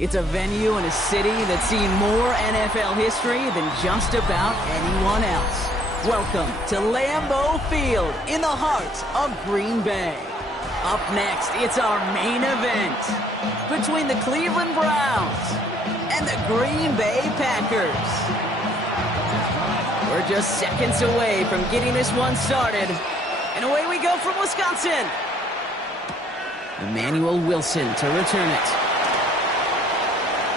It's a venue in a city that's seen more NFL history than just about anyone else. Welcome to Lambeau Field in the heart of Green Bay. Up next, it's our main event between the Cleveland Browns and the Green Bay Packers. We're just seconds away from getting this one started. And away we go from Wisconsin. Emmanuel Wilson to return it.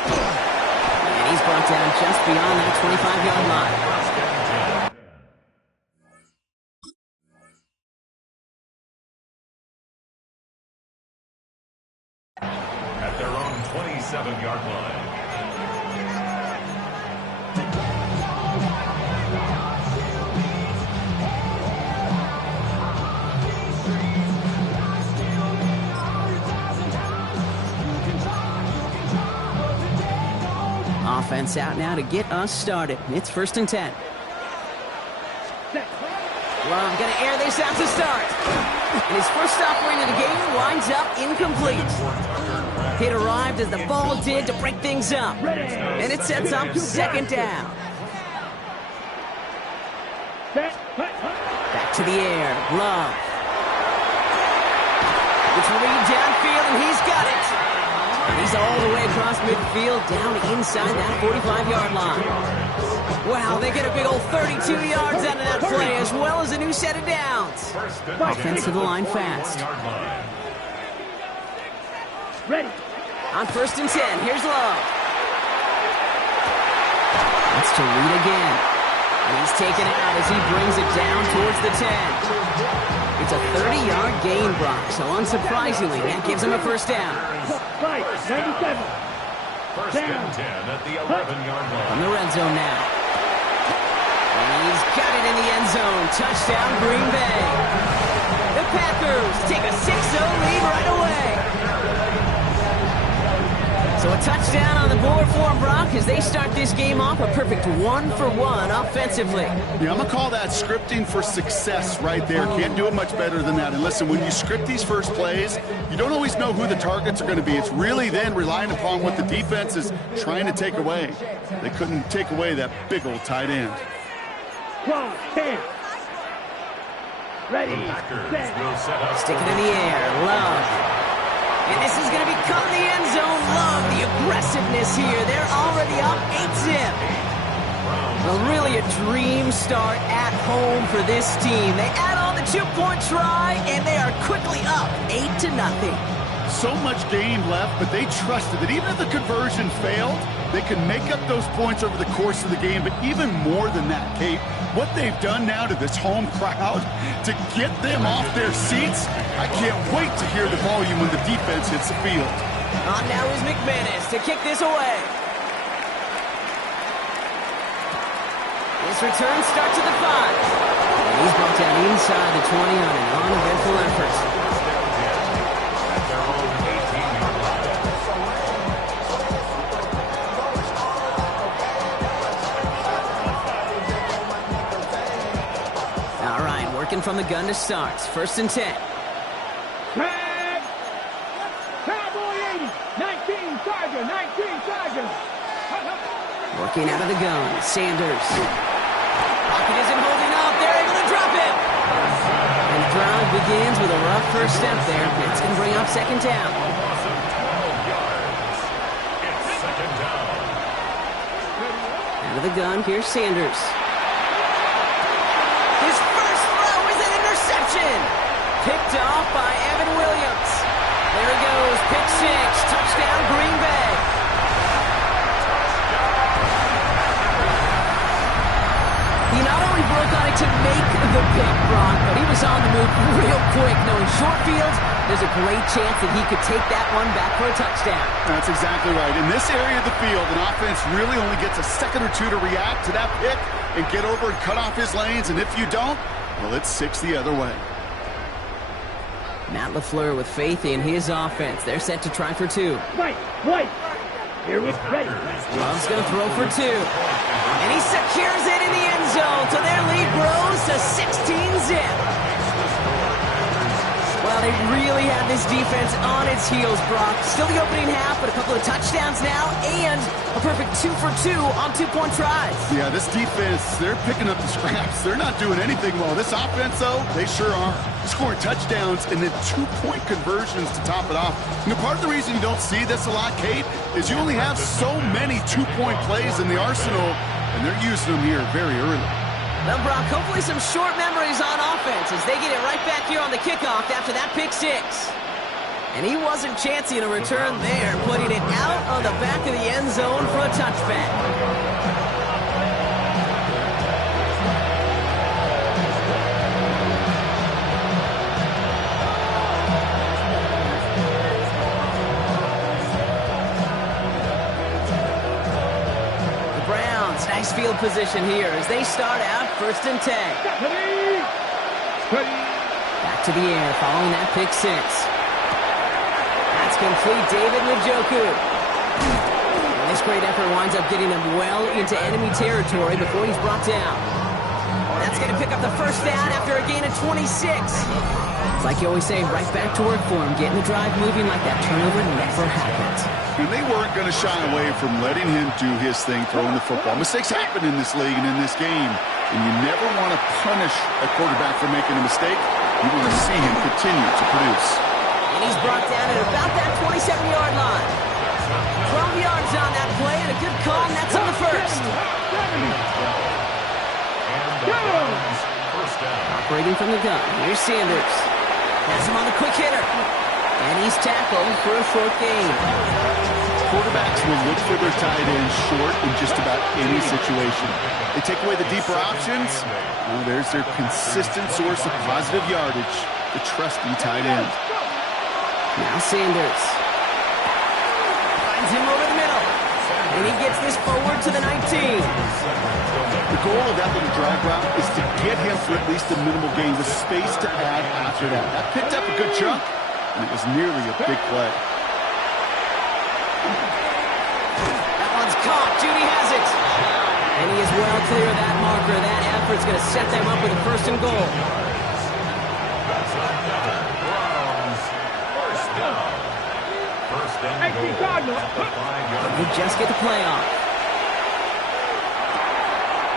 And he's brought down just beyond that 25-yard line. At their own 27-yard line. Offense out now to get us started. It's 1st and 10. Love gonna air this out to start. And his first offering of the game winds up incomplete. It arrived as the ball did to break things up. And it sets up 2nd down. Back to the air. Love. It's read downfield, and he's got it. And he's all the way across midfield, down inside that 45-yard line. Wow, they get a big old 32 yards out of that play, as well as a new set of downs. Offense to the line fast. Ready. On 1st and 10, here's Love. That's to Reed again. And he's taken out as he brings it down towards the 10. It's a 30-yard gain, Brock, so unsurprisingly, that gives him a 1st down. Right, 97. 1st and 10 at the 11-yard line. From the red zone now. And he's got it in the end zone. Touchdown, Green Bay. The Packers take a 6-0 lead right away. So a touchdown on the board for them, Brock, as they start this game off a perfect 1-for-1 offensively. Yeah, I'm going to call that scripting for success right there. Can't do it much better than that. And listen, when you script these first plays, you don't always know who the targets are going to be. It's really then relying upon what the defense is trying to take away. They couldn't take away that big old tight end. 12, 10. Ready, set. Stick it in the air. Love. And this is going to be caught in the end zone. Love the aggressiveness here. They're already up 8-zip. Well, really a dream start at home for this team. They add on the 2-point try, and they are quickly up 8-0. So much game left, but they trusted that even if the conversion failed, they could make up those points over the course of the game. But even more than that, Kate, what they've done now to this home crowd to get them off their seats, I can't wait to hear the volume when the defense hits the field. On now is McManus to kick this away. This return starts at the 5. And he's brought down inside the 20 on an uneventful effort. At their own 18-yard line. All right, working from the gun to start. 1st and 10. Tag. Cowboy 80. 19 Charger. 19 Charger. Working out of the gun. Sanders. Pocket isn't holding up. They're able to drop it. And the drive begins with a rough first step there. It's going to bring up 2nd down. Loss of 12 yards. It's 2nd down. Out of the gun, here's Sanders. His first throw is an interception. Picked off by Evan Williams. There he goes, pick 6, touchdown Green Bay. He not only broke on it to make the pick, Brock, but he was on the move real quick. Knowing short fields, there's a great chance that he could take that one back for a touchdown. That's exactly right. In this area of the field, an offense really only gets a second or two to react to that pick and get over and cut off his lanes. And if you don't, well, it's 6 the other way. Matt LaFleur with faith in his offense. They're set to try for 2. Right. Here we ready. Love's going to throw for 2. And he secures it in the end zone, so their lead grows to 16-zip. Well, They really had this defense on its heels, Brock. Still the opening half, but a couple of touchdowns now, and a perfect 2 for 2 on 2-point tries. Yeah, this defense, they're picking up the scraps. They're not doing anything well. This offense, though, they sure are. Scoring touchdowns and then 2-point conversions to top it off. You know, part of the reason you don't see this a lot, Kate, is you only have so many 2-point plays in the arsenal, and they're using them here very early. Well, Brock, hopefully some short memories on offense as they get it right back here on the kickoff after that pick 6. And he wasn't chancing a return there, putting it out on the back of the end zone for a touchback. Nice field position here as they start out 1st and 10. Back to the air following that pick 6. That's complete, David Njoku. And this great effort winds up getting him well into enemy territory before he's brought down. That's going to pick up the first down after a gain of 26. It's like you always say, right back to work for him, getting the drive moving like that turnover never happened. And they weren't going to shy away from letting him do his thing, throwing the football. Mistakes happen in this league and in this game, and you never want to punish a quarterback for making a mistake. You want to see him continue to produce. And he's brought down at about that 27-yard line. 12 yards on that play, and a good call, and that's on the first. Operating from the gun, here's Sanders. Has him on the quick hitter. And he's tackled for a short gain. Quarterbacks will look for their tight end short in just about any situation. They take away the deeper options. Well, there's their consistent source of positive yardage, the trusty tight end. Now Sanders. Finds him over the middle. And he gets this forward to the 19. The goal of that little drag route is to get him for at least a minimal gain with space to add after that. That picked up a good chunk. And it was nearly a big play. That one's caught. Judy has it. And he is well clear of that marker. That effort's going to set them up with a 1st and goal. They just get the play off.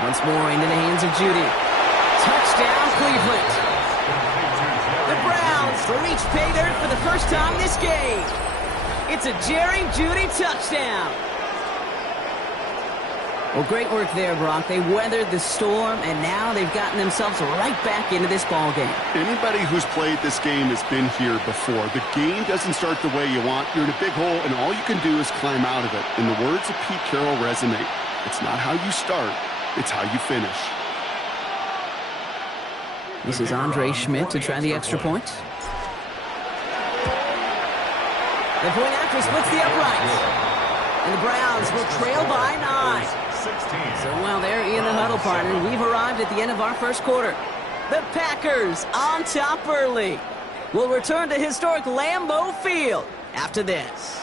Once more into the hands of Judy. Touchdown, Cleveland. The Browns reach pay dirt for the first time this game. It's a Jerry Judy touchdown. Well, great work there, Brock. They weathered the storm, and now they've gotten themselves right back into this ball game. Anybody who's played this game has been here before. The game doesn't start the way you want. You're in a big hole, and all you can do is climb out of it. And the words of Pete Carroll resonate. It's not how you start, it's how you finish. This is Andre Schmidt to try the extra point. The point after splits the uprights. And the Browns will trail by 9. So while they're in the huddle, partner, we've arrived at the end of our first quarter. The Packers on top early. We'll return to historic Lambeau Field after this.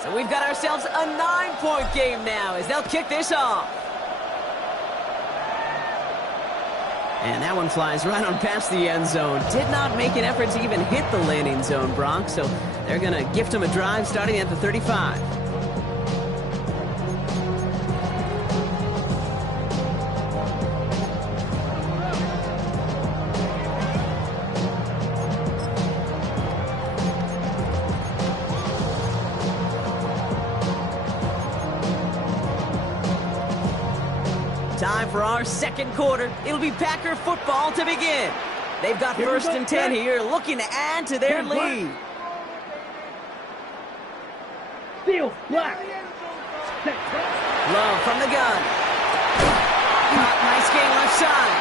So we've got ourselves a 9-point game now as they'll kick this off. And that one flies right on past the end zone. Did not make an effort to even hit the landing zone, Bronx. So they're going to gift him a drive starting at the 35. Time for our second quarter. It'll be Packer football to begin. They've got 1st and 10 here, looking to add to their lead. Steal, black. Love from the gun. Nice gain left side.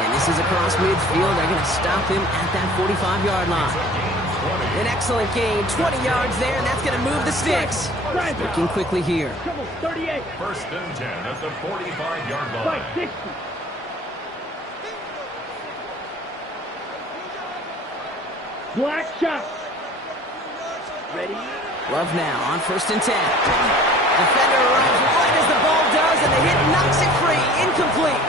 And this is across midfield. They're going to stop him at that 45-yard line. An excellent gain, 20 yards there, and that's going to move the sticks. Working quickly here. 38. 1st and 10 at the 45-yard line. 60. Black shot. Ready? Love now on 1st and 10. Defender arrives right as the ball does, and the hit knocks it free. Incomplete.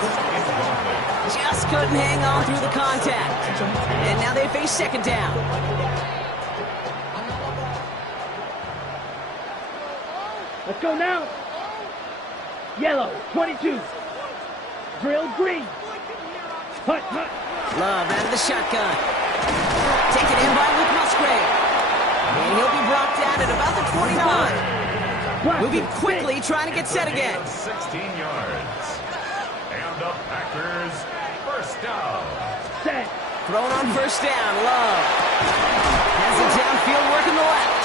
Just couldn't hang on through the contact. And now they face 2nd down. Let's go now. Yellow, 22. Drill green. Hut, hut. Love out of the shotgun. Taken in by Luke Musgrave. And he'll be brought down at about the 29. Moving quickly, trying to get set again. 16 yards. And the Packers, 1st down. Set. Thrown on 1st down, Love. Has it downfield working the left.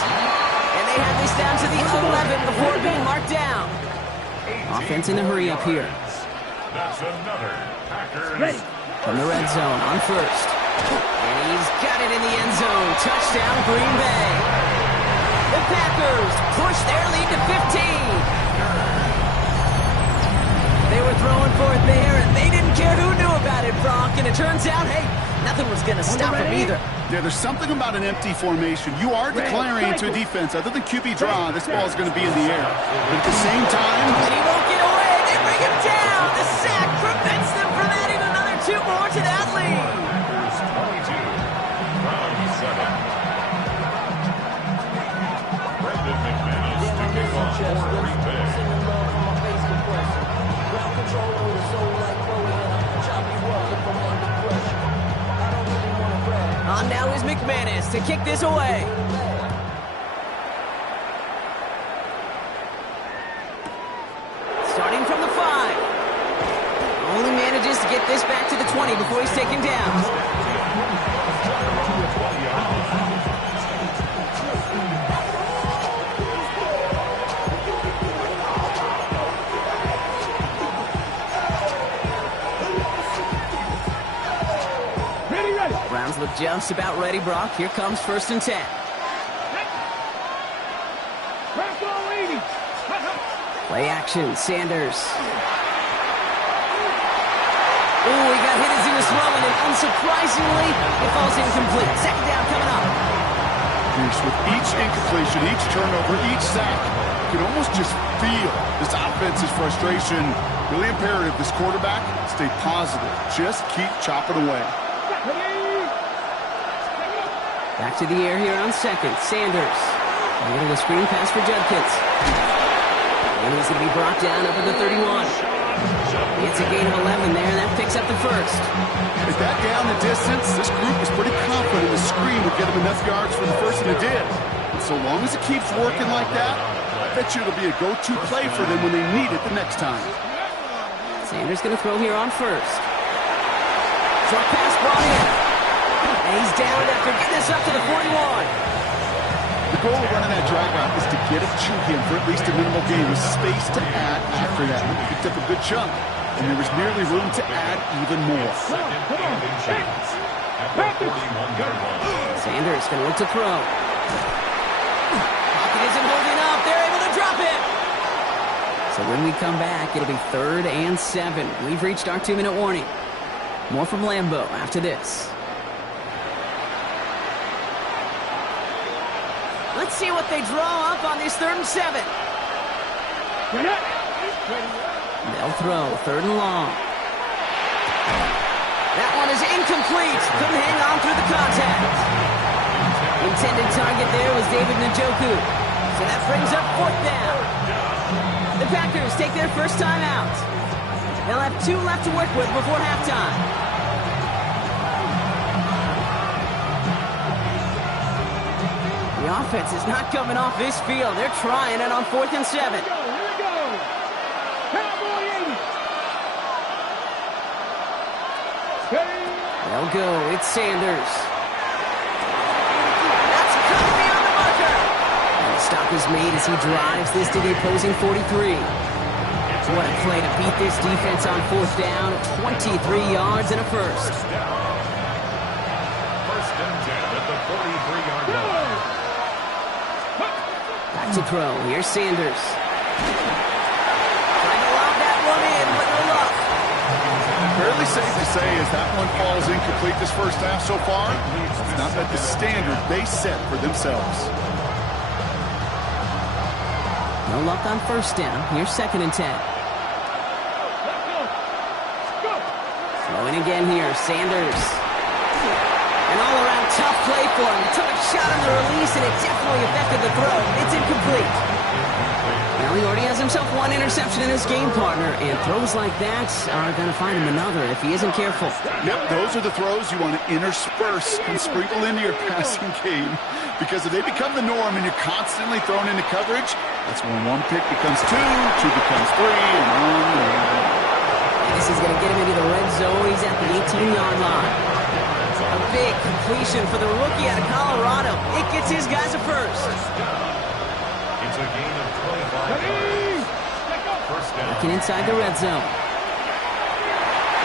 And they have this down to the 11 before being marked down. Offense in a hurry up here. That's another Packers. Ready. From the red zone on 1st. And he's got it in the end zone. Touchdown, Green Bay. The Packers push their lead to 15. They were throwing for it there, and they didn't care who knew about it, Brock. And it turns out, hey, nothing was going to stop them either. Yeah, there's something about an empty formation. You are declaring to a defense, other than QB draw, this ball is going to be in the air. But at the same time... And he won't get away. They bring him down. The sack prevents them from adding another 2 more to that lead. Packers 22, Browns 7. Brendan McManus to kick off for Green Bay. On now is McManus to kick this away. Starting from the 5. Only manages to get this back to the 20 before he's taken down. Browns look just about ready, Brock. Here comes 1st and 10. Play action, Sanders. Oh, he got hit as he was throwing, and unsurprisingly, it falls incomplete. 2nd down coming up. Pierce, with each incompletion, each turnover, each sack, you can almost just feel this offense's frustration. Really imperative, this quarterback, stay positive. Just keep chopping away. Back to the air here on 2nd. Sanders. A little of screen pass for Judkins. And he's going to be brought down up at the 31. It's a gain of 11 there, and that picks up the 1st. With that down the distance, this group is pretty confident the screen would get them enough yards for the 1st, and it did. And so long as it keeps working like that, I bet you it'll be a go-to play for them when they need it the next time. Sanders going to throw here on 1st. Short pass brought in. And he's down after getting this up to the 41. The goal of running that drag out is to get it to him for at least a minimal gain with space to add after that. He picked up a good chunk, and there was nearly room to add even more. Sanders going to look to throw. Pocket isn't holding up. They're able to drop it. So when we come back, it'll be 3rd and 7. We've reached our 2-minute warning. More from Lambeau after this. Let's see what they draw up on this 3rd and 7. They'll throw 3rd and long. That one is incomplete. Couldn't hang on through the contact. Intended target there was David Njoku. So that brings up 4th down. The Packers take their first time out. They'll have 2 left to work with before halftime. The offense is not coming off this field. They're trying it on 4th and 7. Here we go. Cowboy 80. They'll go. It's Sanders. That's going to be on the marker. And the stop is made as he drives this to the opposing 43. What a play to beat this defense on 4th down. 23 yards and a 1st. First and 10 at the 43-yard line. Back to throw. Here's Sanders. Trying to lob that one in, but no luck. Barely Pretty safe to say as that one falls incomplete this first half so far. It's not met the standard they set for themselves. No luck on first down. Here's 2nd and 10. Throwing again here, Sanders. An all-around tough play for him. He took a shot on the release, and it definitely affected the throw. It's incomplete. Well, he already has himself one interception in his game, partner, and throws like that are going to find him another if he isn't careful. Yep, those are the throws you want to intersperse and sprinkle into your passing game, because if they become the norm and you're constantly thrown into coverage, that's when one pick becomes two becomes three, and on. This is going to get him into the red zone. He's at the 18-yard line. A big completion for the rookie out of Colorado. It gets his guys a first. It's a gain of 25 yards. First down. Looking inside the red zone.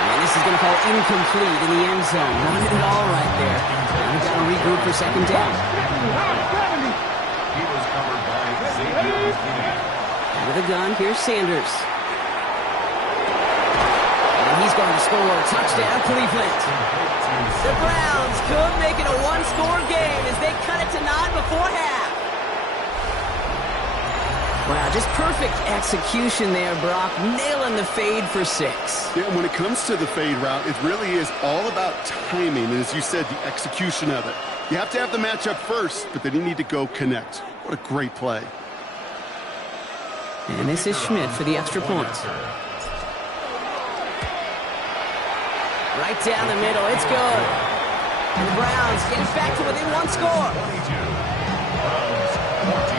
And this is going to fall incomplete in the end zone. Not at all right there. And we've got to regroup for 2nd down. He was covered by Xavier. Out of the gun, here's Sanders. He's going to score. Touchdown, Cleveland. The Browns could make it a one-score game as they cut it to 9 before half. Wow, just perfect execution there, Brock. Nailing the fade for 6. Yeah, when it comes to the fade route, it really is all about timing, and as you said, the execution of it. You have to have the matchup first, but then you need to go connect. What a great play. And this is Schmidt for the extra point. Right down the middle, it's good. And the Browns get it back to within one score. 22. Browns 14.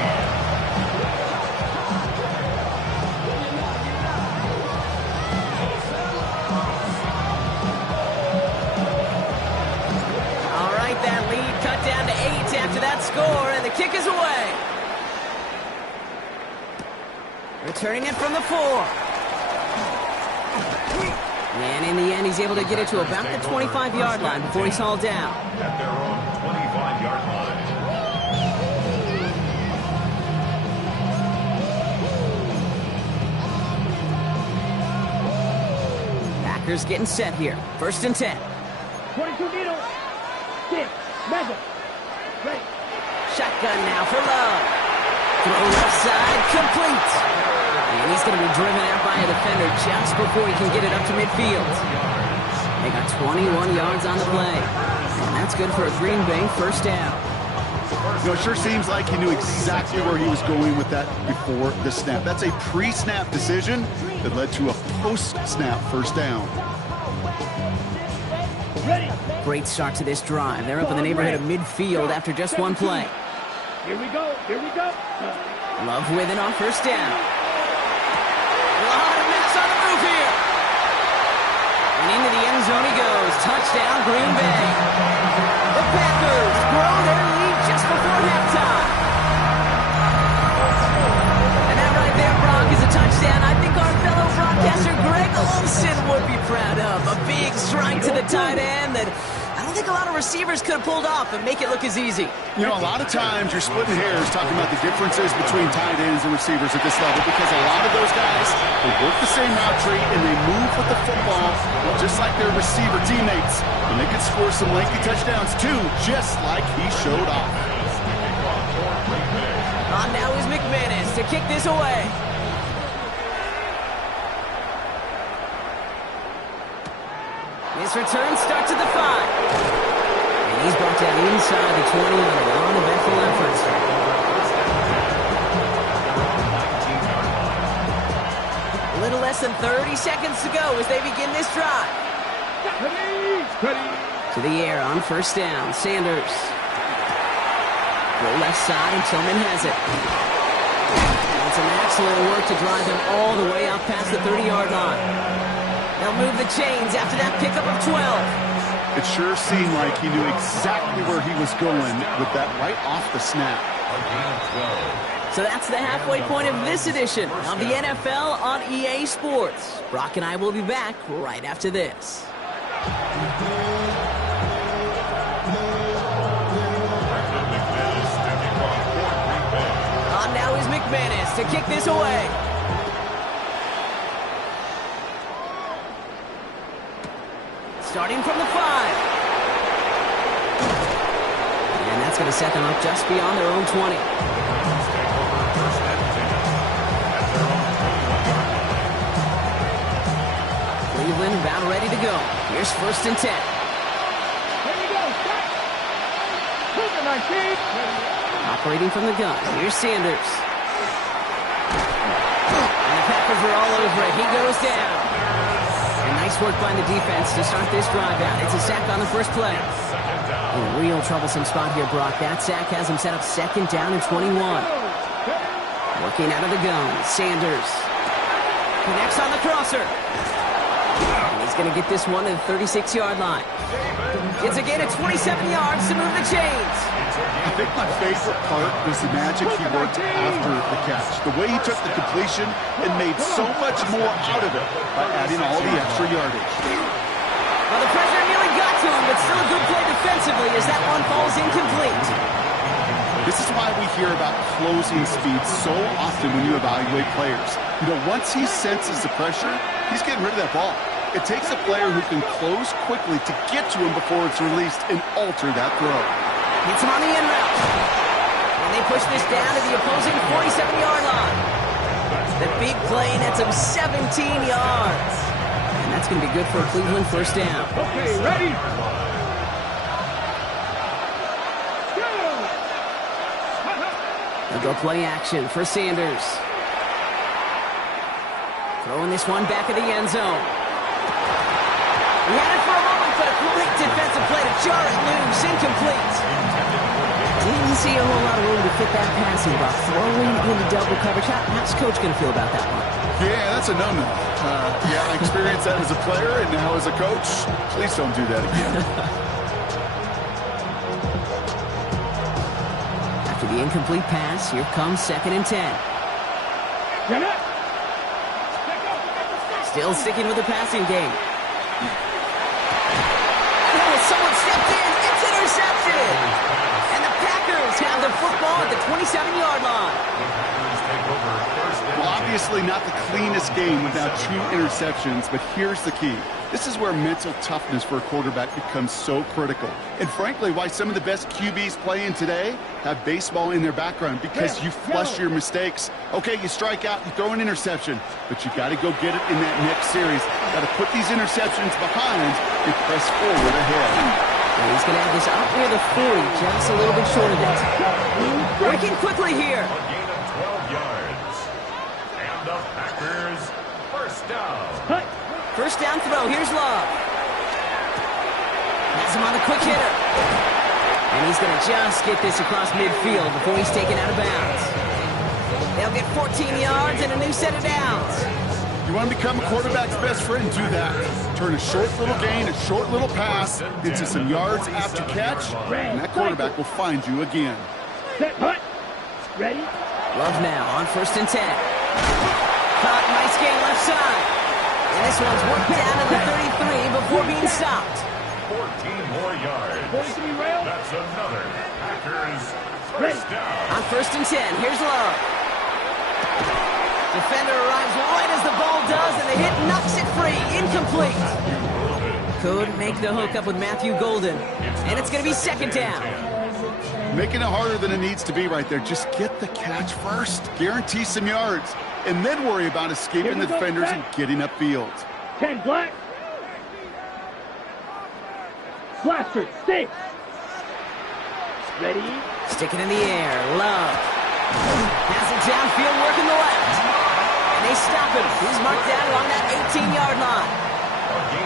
All right, that lead cut down to 8 after that score, and the kick is away. Returning it from the 4. And in the end, he's able to get it to about the 25-yard line before he's hauled down. At their own 25-yard line. Packers getting set here. 1st and 10. 22 needle. 6. Mega. Ready. Shotgun now for Love. Throw left side, complete. And he's going to be driven out by a defender just before he can get it up to midfield. They got 21 yards on the play. And that's good for a Green Bay first down. You know, it sure seems like he knew exactly where he was going with that before the snap. That's a pre-snap decision that led to a post-snap first down. Ready. Great start to this drive. They're up in the neighborhood of midfield after just one play. Here we go. Here we go. Love with it on first down. A lot of mess on the move here. And into the end zone he goes. Touchdown, Green Bay. The Packers grow their lead just before halftime. And that right there, Brock, is a touchdown I think our fellow broadcaster Greg Olsen would be proud of. A big strike to the tight end that I don't think a lot of receivers could have pulled off and make it look as easy. You know, a lot of times you're splitting hairs talking about the differences between tight ends and receivers at this level because a lot of those guys, they work the same route tree and they move with the football just like their receiver teammates. And they can score some lengthy touchdowns too, just like he showed off. On now is McManus to kick this away. This return starts at the 5. And he's brought down inside the 20 on a non-eventful effort. A little less than 30 seconds to go as they begin this drive. Ready. To the air on first down. Sanders. Go left side and Tillman has it. And some excellent work to drive him all the way out past the 30-yard line. They'll move the chains after that pickup of 12. It sure seemed like he knew exactly where he was going with that right off the snap. So that's the halfway point of this edition of the NFL on EA Sports. Brock and I will be back right after this. On now is McManus to kick this away. starting from the 5. And that's going to set them up just beyond their own 20. Cleveland about ready to go. Here's 1st and 10. Here we go. Start. Moving my team. Operating from the gun. Here's Sanders. And the Packers are all over it. He goes down. And nice work by the defense to start this drive out. It's a sack on the first play. In a real troublesome spot here, Brock. That sack has him set up 2nd down and 21. Working out of the gun. Sanders connects on the crosser. And he's going to get this one to the 36-yard line. It's a gain of 27 yards to move the chains. I think my favorite part was the magic he worked after the catch. The way he took the completion and made so much more out of it by adding all the extra yardage. Well, the pressure nearly got to him, but still a good play defensively as that one falls incomplete. This is why we hear about closing speed so often when you evaluate players. You know, once he senses the pressure, he's getting rid of that ball. It takes a player who can close quickly to get to him before it's released and alter that throw. Hits him on the end route. And they push this down to the opposing 47-yard line. The big play nets him 17 yards. And that's going to be good for a Cleveland 1st down. Okay, ready? They'll go play action for Sanders. Throwing this one back of the end zone. He had it for a moment, but a great defensive play to jar it loose. Incomplete. Didn't see a whole lot of room to fit that passing ball. Throwing into double coverage. How's Coach going to feel about that one? Yeah, that's a no-no. Yeah, I experienced that as a player and now as a coach. Please don't do that again. After the incomplete pass, here comes 2nd and 10. Still sticking with the passing game. Oh, someone stepped in. It's intercepted. And the Packers have the football at the 27-yard line. Well, obviously not the cleanest game without 2 interceptions, but here's the key. This is where mental toughness for a quarterback becomes so critical. And frankly, why some of the best QBs playing today have baseball in their background, because you flush your mistakes. Okay, you strike out, you throw an interception, but you got to go get it in that next series. Got to put these interceptions behind and press forward ahead. And he's going to have this up near the 40, just a little bit short of that. Working quickly here. A gain of 12 yards. And the Packers 1st down. 1st down throw. Here's Love. Has him on the quick hitter. And he's going to just get this across midfield before he's taken out of bounds. They'll get 14 yards and a new set of downs. You want to become a quarterback's best friend, do that. Turn a short little gain, a short little pass into some yards after catch, and that quarterback will find you again. Set, hut. Ready? Love now on 1st and 10. Caught, nice gain left side. And this one's worked down to the 33 before being stopped. 14 more yards. 43 rail. That's another Packers Ready. 1st down. On 1st and 10, here's Love. Defender arrives right as the ball does, and the hit knocks it free. Incomplete. Couldn't make the hook up with Matthew Golden. And it's going to be 2nd down. Making it harder than it needs to be right there. Just get the catch first. Guarantee some yards. And then worry about escaping the defenders and getting upfield. 10 black. Blaster, 6. Ready? Stick it in the air. Love. Has it downfield, working the left. And they stop him. He's marked down along that 18-yard line.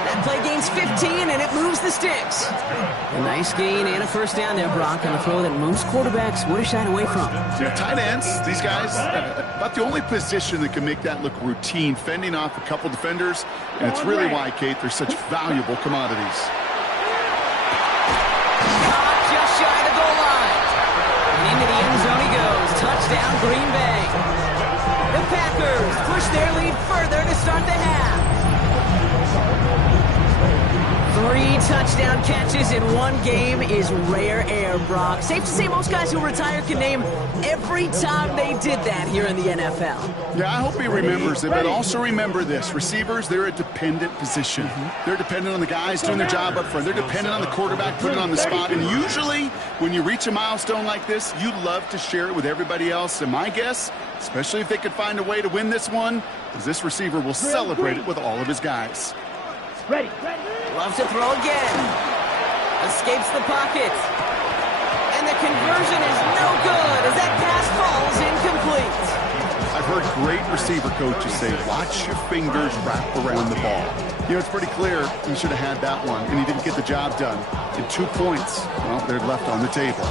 That play gains 15, and it moves the sticks. A nice gain and a 1st down there, Brock, on a throw that most quarterbacks would have shied away from. Yeah, tight ends, these guys, about the only position that can make that look routine, fending off a couple defenders, and it's really why, Kate, they're such valuable commodities. Caught just shy of the goal line. And into the end zone he goes. Touchdown, Green Bay. The Packers push their lead further to start the half. 3 touchdown catches in one game is rare air, Brock. Safe to say most guys who retire can name every time they did that here in the NFL. Yeah, I hope he remembers it, but also remember this. Receivers, they're a dependent position. They're dependent on the guys doing their job up front. They're dependent on the quarterback putting it on the spot. And usually, when you reach a milestone like this, you love to share it with everybody else. And my guess, especially if they could find a way to win this one, is this receiver will celebrate it with all of his guys. Ready. Loves to throw again. Escapes the pocket. And the conversion is no good as that pass falls incomplete. I've heard great receiver coaches say, watch your fingers wrap around the ball. You know, it's pretty clear he should have had that one, and he didn't get the job done. And 2 points, well, they're left on the table.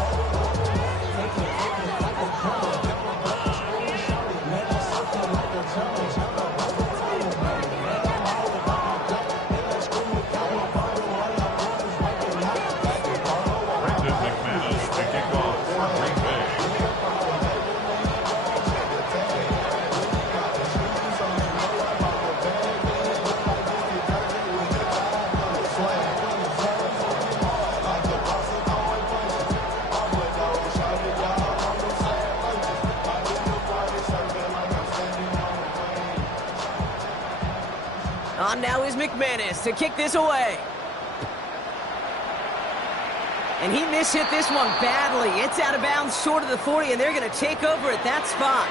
On now is McManus to kick this away. And he mishit this one badly. It's out of bounds short of the 40, and they're going to take over at that spot.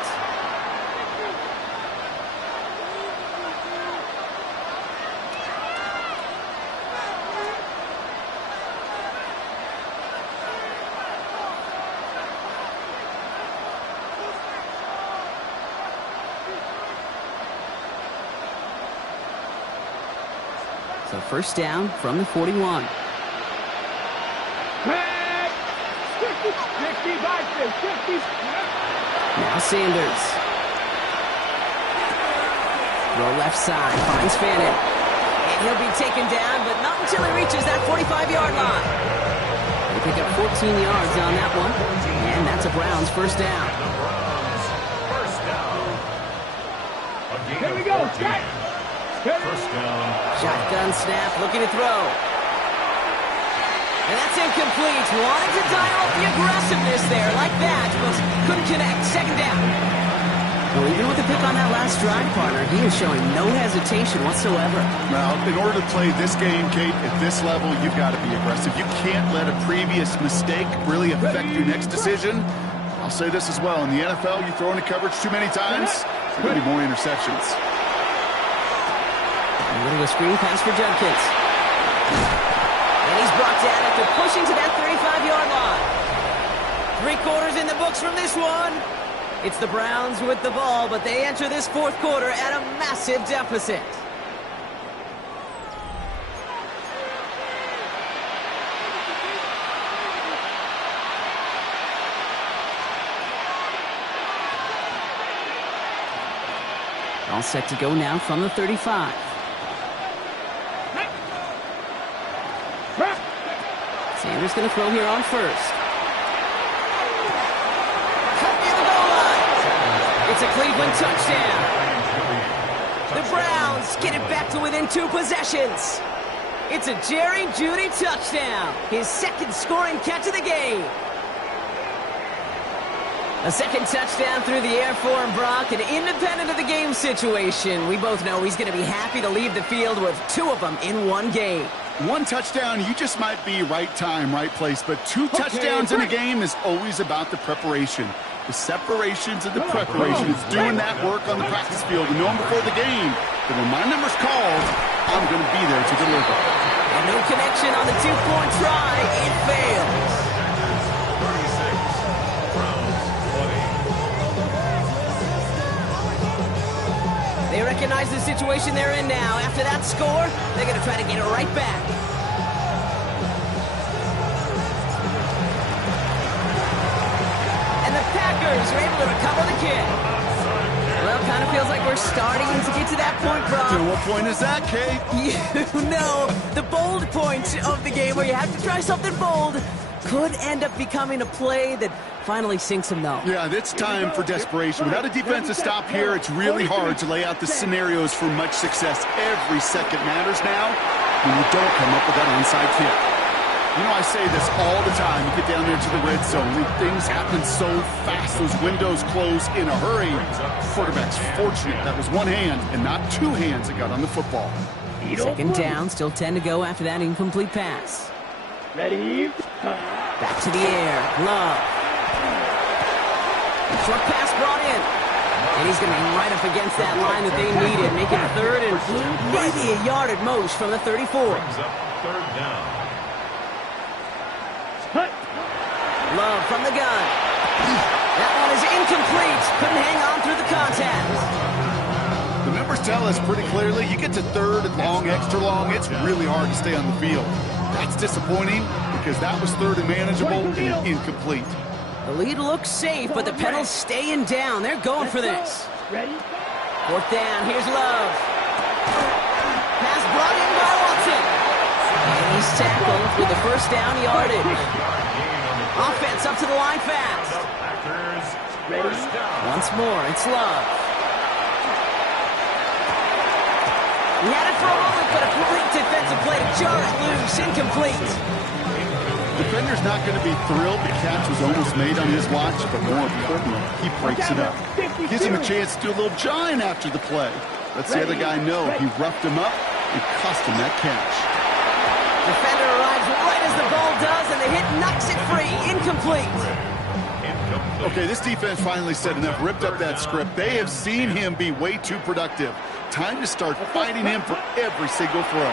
So first down from the 41. 60 by 50. Now Sanders. Throw left side, finds Fannin. And he'll be taken down, but not until he reaches that 45-yard line. They pick up 14 yards on that one, and that's a Browns first down. Here we go. First down. Shotgun snap, looking to throw. And that's incomplete. Wanted to dial up the aggressiveness there like that, but couldn't connect. Second down. Well, even with the pick on that last drive, partner, he is showing no hesitation whatsoever. Well, in order to play this game, Kate, at this level, you've got to be aggressive. You can't let a previous mistake really affect your next decision. I'll say this as well. In the NFL, you throw into coverage too many times, there's going to be more interceptions. A little of a screen pass for Judkins. And he's brought down after pushing to that 35-yard line. 3 quarters in the books from this one. It's the Browns with the ball, but they enter this fourth quarter at a massive deficit. All set to go now from the 35. Sanders going to throw here on first. Cut near the goal line. It's a Cleveland touchdown. The Browns get it back to within 2 possessions. It's a Jerry Jeudy touchdown. His second scoring catch of the game. A second touchdown through the air for him, Brock, and independent of the game situation, we both know he's going to be happy to leave the field with 2 of them in one game. 1 touchdown, you just might be right time, right place. But 2 touchdowns in a game is always about the preparation. The separations and the preparation is doing that work on the practice field and knowing before the game that when my number's called, I'm going to be there to deliver. And no connection on the 2-point try. It fails. 36, they recognize the situation they're in now. After that score, they're going to try to get it right back. And the Packers are able to recover the kick. Well, it kind of feels like we're starting to get to that point, Brock. So what point is that, Kate? You know, the bold point of the game where you have to try something bold could end up becoming a play that finally sinks him, though. Yeah, it's time for desperation. Without a defensive stop here, it's really hard to lay out the scenarios for much success. Every second matters now. when you don't come up with that onside kick. You know, I say this all the time. You get down there to the red zone, and things happen so fast. Those windows close in a hurry. Quarterback's fortunate that was one hand and not two hands that got on the football. Second down, still 10 to go after that incomplete pass. Ready? Back to the air. Love. Short pass brought in. And he's going to be right up against that line that they needed, making a third and maybe a yard at most from the 34. Brings up third down. Love from the gun. That one is incomplete. Couldn't hang on through the contact. The numbers tell us pretty clearly, you get to third and long, extra long, it's really hard to stay on the field. That's disappointing because that was third and manageable and incomplete. The lead looks safe, but the Penals staying down. They're going for this. Ready? Fourth down. Here's Love. Pass brought in by Watson. And he's tackled with the first down yardage. Offense up to the line fast. Once more, it's Love. He had it for a moment, but a complete defensive play to jar it loose. Incomplete. Defender's not going to be thrilled the catch was almost made on his watch, but more importantly, he breaks it up. Gives him a chance to do a little jawing after the play. Lets the other guy know he roughed him up and cost him that catch. Defender arrives right as the ball does, and the hit knocks it free. Incomplete. Okay, this defense finally said enough, ripped up that script. They have seen him be way too productive. Time to start fighting him for every single throw.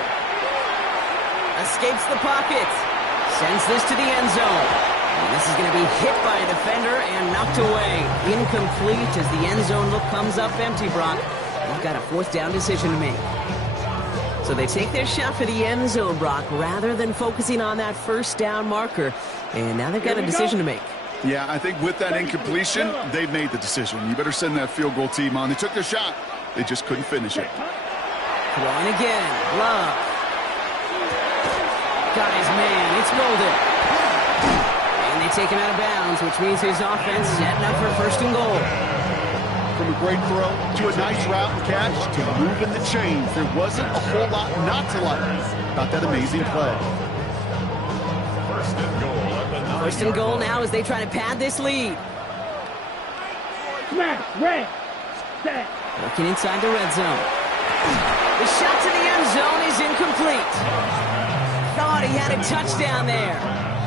Escapes the pocket. Sends this to the end zone. And this is going to be hit by a defender and knocked away. Incomplete as the end zone look comes up empty, Brock. They've got a fourth down decision to make. So they take their shot for the end zone, Brock, rather than focusing on that first down marker. And now they've got a decision to make. Yeah, I think with that incompletion, they've made the decision. You better send that field goal team on. They took their shot. They just couldn't finish it. Throwing again. Love. Got his man. It's Golden. And they take him out of bounds, which means his offense setting up for first and goal. From a great throw to a nice route and catch to moving the chains, there wasn't a whole lot not to like about that amazing play. First and goal at the 9. First and goal now as they try to pad this lead. Smash, red, set. Working inside the red zone. The shot to the end zone is incomplete. Thought he had a touchdown there.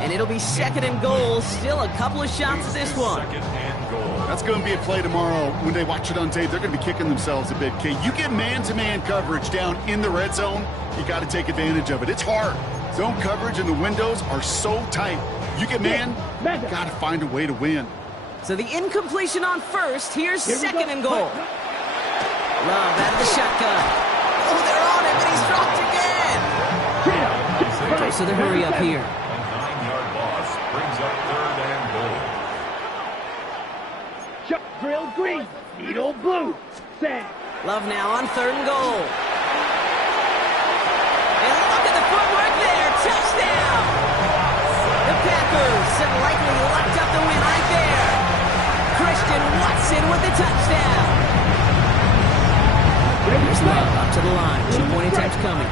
And it'll be second and goal. Still a couple of shots at this one. Second and goal. That's going to be a play tomorrow. When they watch it on tape, they're going to be kicking themselves a bit. Okay, you get man-to-man coverage down in the red zone, you got to take advantage of it. It's hard. Zone coverage and the windows are so tight. You get man, you got to find a way to win. So the incompletion on first. Here's second and goal. Love out of the shotgun. Oh, they're on him, and he's dropped again. Goes to the hurry up here. A 9-yard loss brings up third and goal. Chuck drill green, needle blue, set. Love now on third and goal. And look at the footwork there. Touchdown. The Packers have likely locked up the win right there. Christian Watson with the touchdown. Here's Love up to the line. 2-point attempt coming.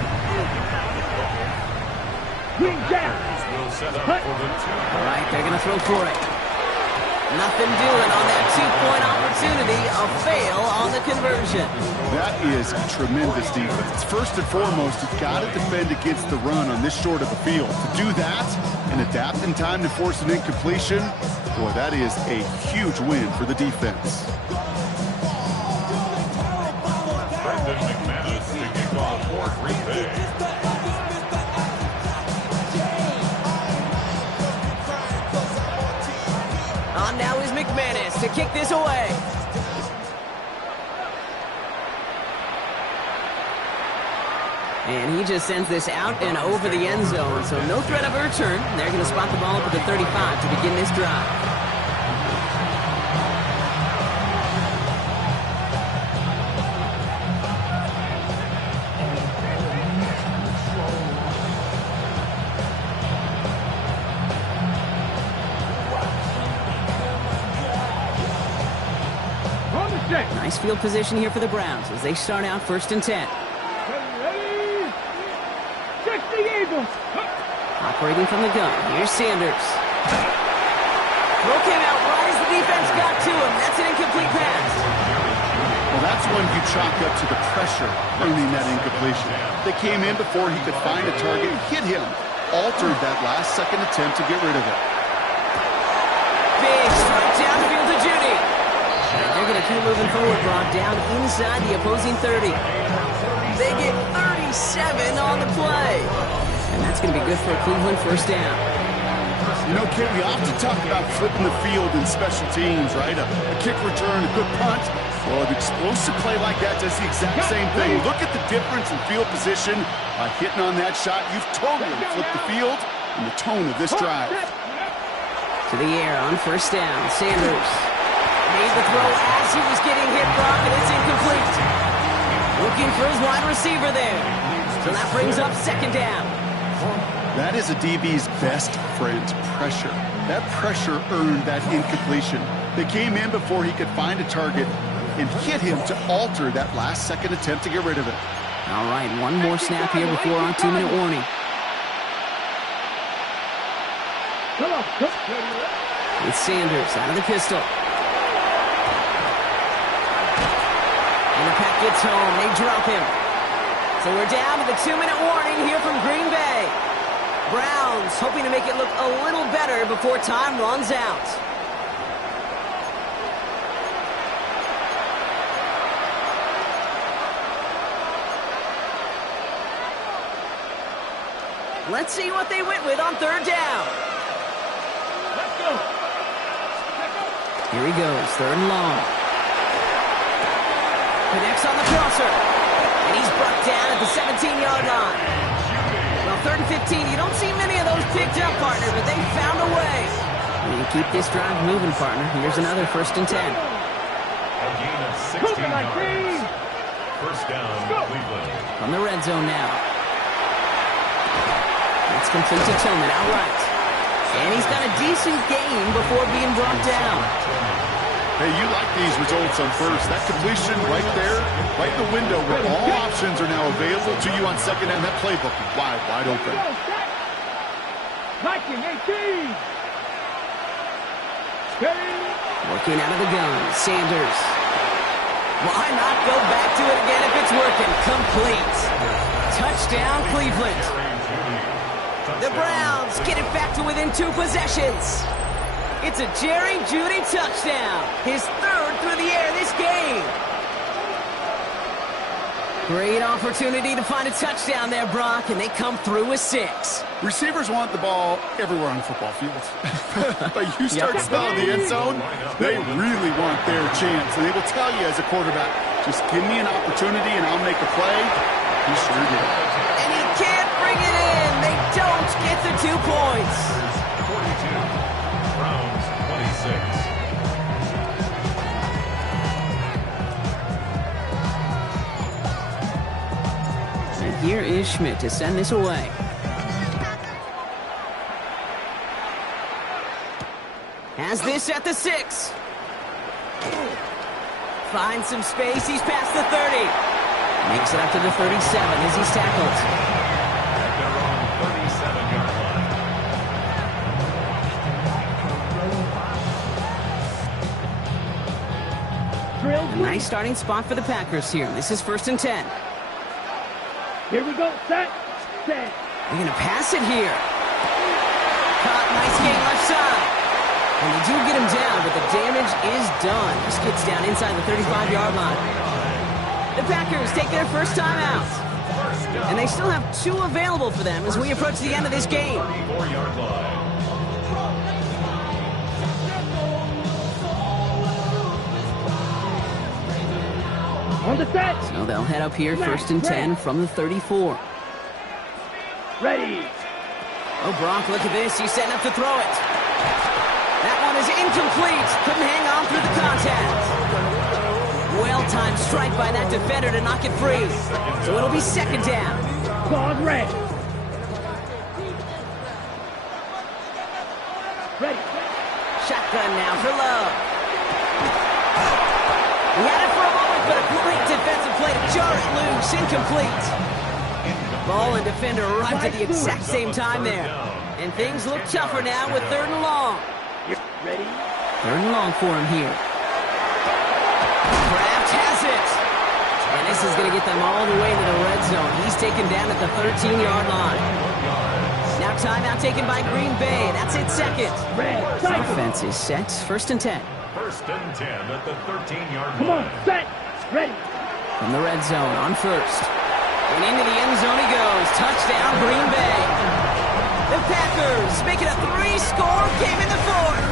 Green down. Will set up for the 2. All right, they're going to throw for it. Nothing doing on that 2-point opportunity. A fail on the conversion. That is tremendous defense. First and foremost, you've got to defend against the run on this short of a field. To do that and adapt in time to force an incompletion, boy, that is a huge win for the defense. Brendan McManus to kick off for Green Bay. On now is McManus to kick this away. And he just sends this out and over the end zone. So no threat of a return. They're going to spot the ball up at the 35 to begin this drive. Nice field position here for the Browns as they start out first and 10. Ready, go. Operating from the gun. Here's Sanders. Throw came out right as the defense got to him. That's an incomplete pass. Well, that's one you chalk up to the pressure earning that incompletion. They came in before he could find a target, hit him, altered that last-second attempt to get rid of it. Big strike downfield to Judy. And they're going to keep moving forward, Brock, down inside the opposing 30. They get 37 on the play. And that's going to be good for a Cleveland first down. You know, Kid, we often talk about flipping the field in special teams, right? A kick return, a good punt. Well, an explosive play like that does the exact same thing. Look at the difference in field position. By hitting on that shot, you've totally flipped the field and the tone of this drive. To the air on first down. Sanders made the throw as he was getting hit, Brock, and it's incomplete. Looking for his wide receiver there. So that brings up second down. That is a DB's best friend, pressure. That pressure earned that incompletion. They came in before he could find a target and hit him to alter that last-second attempt to get rid of it. All right, one more snap here before our 2-minute warning. It's Sanders out of the pistol. And the pack gets home. They drop him. So we're down to the 2-minute warning here from Green Bay. Browns hoping to make it look a little better before time runs out. Let's see what they went with on third down. Let's go. Here he goes, third and long. Connects on the crosser. And he's brought down at the 17-yard line. Well, third and 15, you don't see many of those picked up, partner, but they found a way. You keep this drive moving, partner. Here's another first and 10. A gain of 16 yards. First down, Cleveland. From the red zone now. It's complete to Tillman outright. And he's got a decent gain before being brought down. Hey, you like these results on first. That completion right there, right in the window where all options are now available to you on second down. That playbook is wide open. Viking 18. Working out of the gun, Sanders. Why not go back to it again if it's working? Complete. Touchdown, Cleveland. The Browns get it back to within 2 possessions. It's a Jerry Jeudy touchdown. His third through the air this game. Great opportunity to find a touchdown there, Brock, and they come through with 6. Receivers want the ball everywhere on the football field. But you start smelling the end zone, they really want their chance. And they will tell you as a quarterback, just give me an opportunity and I'll make a play. He sure did. And he can't bring it in. They don't get the 2 points. 42. Browns 26. And here is Schmidt to send this away. Has this at the 6. Finds some space. He's past the 30. Makes it up to the 37 as he's tackled. They're on 37-yard line. A nice starting spot for the Packers here. This is first and 10. Here we go. Set. They're going to pass it here. Caught, nice game left side. And they do get him down, but the damage is done. This gets down inside the 35-yard line. The Packers take their first time out. And they still have 2 available for them as we approach the end of this game. 34-yard line. On the set. So they'll head up here first and 10 from the 34. Ready. Oh, Brock, look at this. He's setting up to throw it. That one is incomplete. Couldn't hang on through the contact. Well-timed strike by that defender to knock it free. So it'll be second down. Ball red. Ready. Shotgun now for Love. He had it for a moment, but a great defensive play to jar it loose. Incomplete. Ball and defender arrived at the exact same time there. And things look tougher now with 3rd and long. Ready? 3rd and long for him here. Kraft has it. And this is going to get them all the way into the red zone. He's taken down at the 13-yard line. Now timeout taken by Green Bay. That's it, 2nd. Offense is set. 1st and 10. 1st and 10 at the 13-yard line. Come on, set. Ready. From the red zone on 1st. And into the end zone he goes. Touchdown, Green Bay. The Packers make it a 3-score game in the 4th.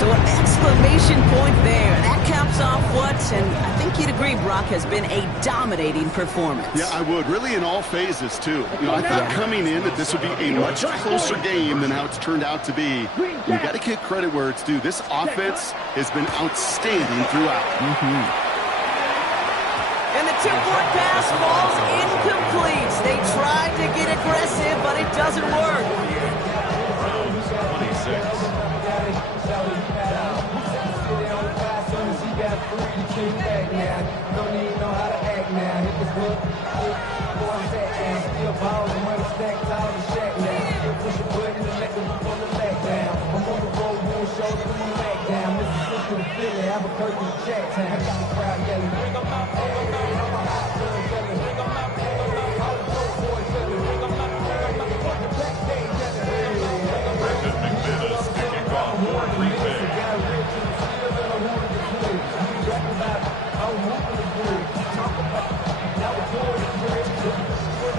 So an exclamation point there. That caps off what, and I think you'd agree, Brock, has been a dominating performance. Yeah, I would. Really in all phases, too. I thought coming in that this would be a much closer game than how it's turned out to be. You got to give credit where it's due. This offense has been outstanding throughout. And the 2-point pass falls incomplete. They tried to get aggressive, but it doesn't work. Browns 26.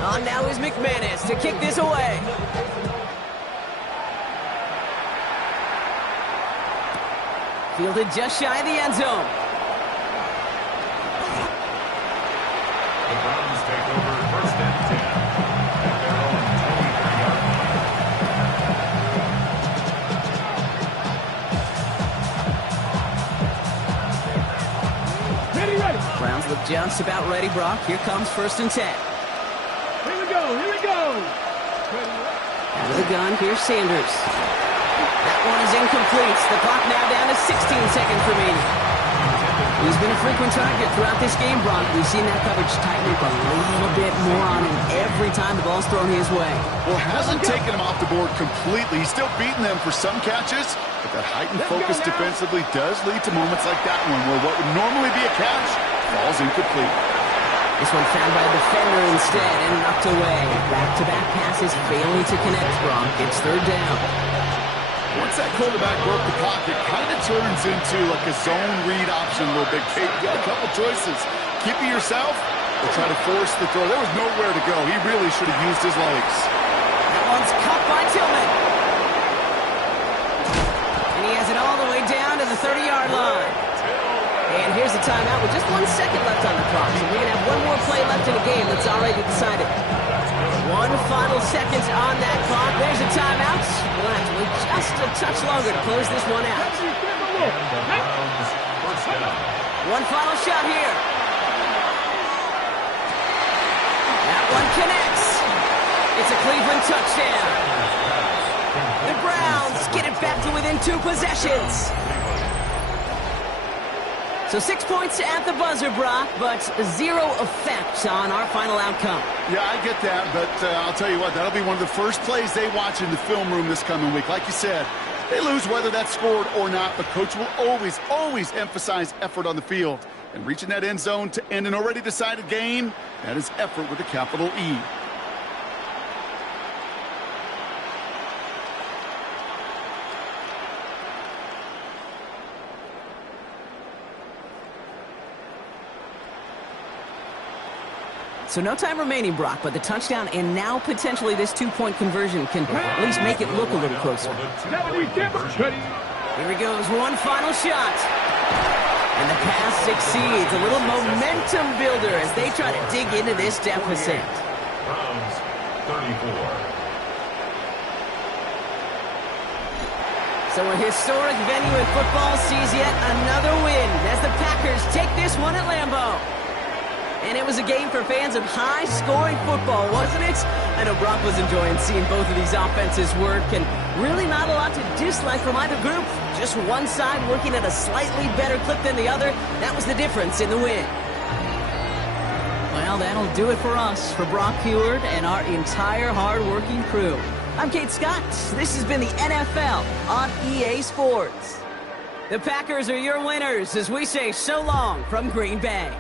On now is McManus to kick this away. Fielded just shy of the end zone. The Browns take over 1st and 10 at their own 23-yard line. Ready, ready. Browns look just about ready, Brock. Here comes 1st and 10. Here we go, here we go. Out of the gun, here's Sanders. That one is incomplete. The clock now down to 16 seconds remaining. He's been a frequent target throughout this game, Brock. We've seen that coverage tighten up a little bit more on him every time the ball's thrown his way. Well, hasn't taken him off the board completely. He's still beating them for some catches, but that heightened focus defensively does lead to moments like that one where what would normally be a catch falls incomplete. This one found by the defender instead and knocked away. Back-to-back passes failing to connect, Brock. It's 3rd down. Once that quarterback broke the pocket, kind of turns into like a zone read option a little bit. Kate, you got a couple choices. Keep it yourself or try to force the throw. There was nowhere to go. He really should have used his legs. That one's caught by Tillman. And he has it all the way down to the 30-yard line. And here's the timeout with just 1 second left on the clock. So we're going to have one more play left in the game that's already decided. 1 final second on that clock. There's a timeout. We'll have to wait just a touch longer to close this one out. One final shot here. That one connects. It's a Cleveland touchdown. The Browns get it back to within 2 possessions. So 6 points at the buzzer, Brock, but 0 effect on our final outcome. Yeah, I get that, but I'll tell you what, that'll be one of the first plays they watch in the film room this coming week. Like you said, they lose whether that's scored or not, but Coach will always, always emphasize effort on the field. And reaching that end zone to end an already decided game, that is effort with a capital E. So no time remaining, Brock, but the touchdown and now potentially this 2-point conversion can at least make it look a little closer. Here he goes, one final shot. And the pass succeeds. A little momentum builder as they try to dig into this deficit. Browns 34. So a historic venue in football sees yet another win as the Packers take this one at Lambeau. And it was a game for fans of high-scoring football, wasn't it? I know Brock was enjoying seeing both of these offenses work, and really not a lot to dislike from either group. Just one side working at a slightly better clip than the other. That was the difference in the win. Well, Well, that'll do it for us, for Brock Heward and our entire hard-working crew. I'm Kate Scott. This has been the NFL on EA Sports. The Packers are your winners as we say so long from Green Bay.